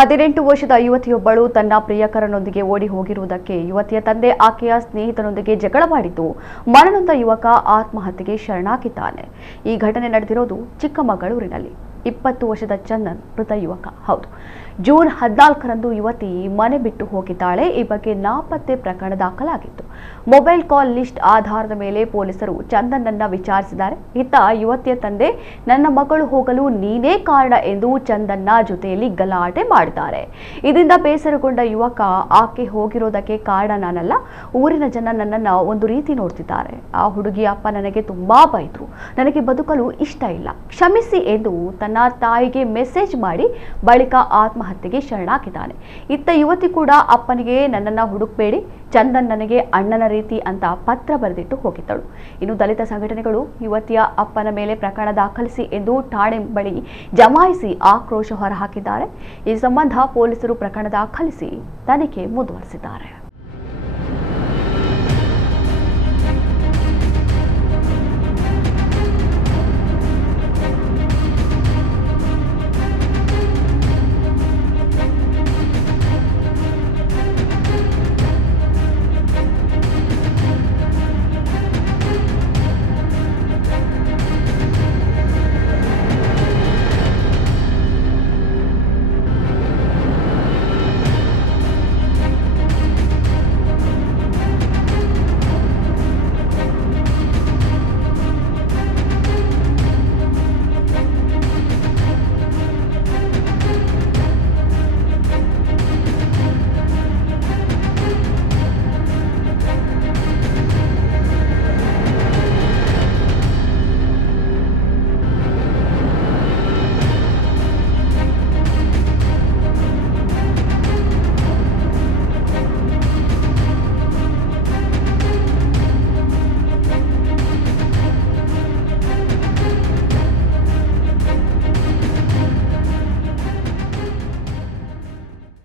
18 ವರ್ಷದ ಯುವತಿಯೊಬ್ಬಳು ತನ್ನ ಪ್ರಿಯಕರನೊಂದಿಗೆ ಓಡಿ ಹೋಗಿರುವುದಕ್ಕೆ ಯುವತಿಯ ತಂದೆ ಆಕೆಯ ಸ್ನೇಹಿತನೊಂದಿಗೆ ಜಗಳವಾಡಿದ್ದು ಮನನೊಂದ ಯುವಕ ಆತ್ಮಹತ್ಯೆಗೆ ಶರಣಾಗಿದ್ದಾನೆ। ಈ ಘಟನೆ ನಡೆದಿರೋದು ಚಿಕ್ಕಮಗಳೂರಿನಲ್ಲಿ। 20 ವರ್ಷದ ಚಂದನ್ ಮೃತ ಯುವಕ। ಹೌದು, ಜೂನ್ 14ರಂದು ಯುವತಿ ಮನೆ ಬಿಟ್ಟು ಹೋಗಿದ್ದಾಳೆ। ಈ ಬಗ್ಗೆ ನಾಪತ್ತೆ ಪ್ರಕರಣ ದಾಖಲಾಗಿತ್ತು। ಮೊಬೈಲ್ ಕಾಲ್ ಲಿಸ್ಟ್ ಆಧಾರದ ಮೇಲೆ ಪೊಲೀಸರು ಚಂದನ್ನನ್ನ ವಿಚಾರಿಸಿದ್ದಾರೆ। ಇತ್ತ ಯುವತಿಯ ತಂದೆ ನನ್ನ ಮಗಳು ಹೋಗಲು ನೀನೇ ಕಾರಣ ಎಂದು ಚಂದನ್ನ ಜೊತೆಯಲ್ಲಿ ಗಲಾಟೆ ಮಾಡಿದ್ದಾರೆ। ಇದರಿಂದ ಬೇಸರಗೊಂಡ ಯುವಕ ಆಕೆ ಹೋಗಿರೋದಕ್ಕೆ ಕಾರಣ ನಾನಲ್ಲ, ಊರಿನ ಜನ ನನ್ನನ್ನ ಒಂದು ರೀತಿ ನೋಡ್ತಿದ್ದಾರೆ। ಆ ಹುಡುಗಿಯ ಅಪ್ಪ ನನಗೆ ತುಂಬಾ ಬೈದ್ರು, ನನಗೆ ಬದುಕಲು ಇಷ್ಟ ಇಲ್ಲ, ಕ್ಷಮಿಸಿ ಎಂದು ತನ್ನ ತಾಯಿಗೆ ಮೆಸೇಜ್ ಮಾಡಿ ಬಳಿಕ ಆತ್ಮಹತ್ಯೆಗೆ ಶರಣಾಗಿದ್ದಾನೆ। ಇತ್ತ ಯುವತಿ ಕೂಡ ಅಪ್ಪನಿಗೆ ನನ್ನನ್ನ ಹುಡುಕಬೇಡಿ, ಚಂದನ್ ನನಗೆ ಅಣ್ಣನ ರೀತಿ ಅಂತ ಪತ್ರ ಬರೆದಿಟ್ಟು ಹೋಗಿದ್ದಳು। ಇನ್ನು ದಲಿತ ಸಂಘಟನೆಗಳು ಯುವತಿಯ ಅಪ್ಪನ ಮೇಲೆ ಪ್ರಕರಣ ದಾಖಲಿಸಿ ಎಂದು ಠಾಣೆ ಬಳಿ ಜಮಾಯಿಸಿ ಆಕ್ರೋಶ ಹೊರಹಾಕಿದ್ದಾರೆ। ಈ ಸಂಬಂಧ ಪೊಲೀಸರು ಪ್ರಕರಣ ದಾಖಲಿಸಿ ತನಿಖೆ ಮುಂದುವರೆಸಿದ್ದಾರೆ।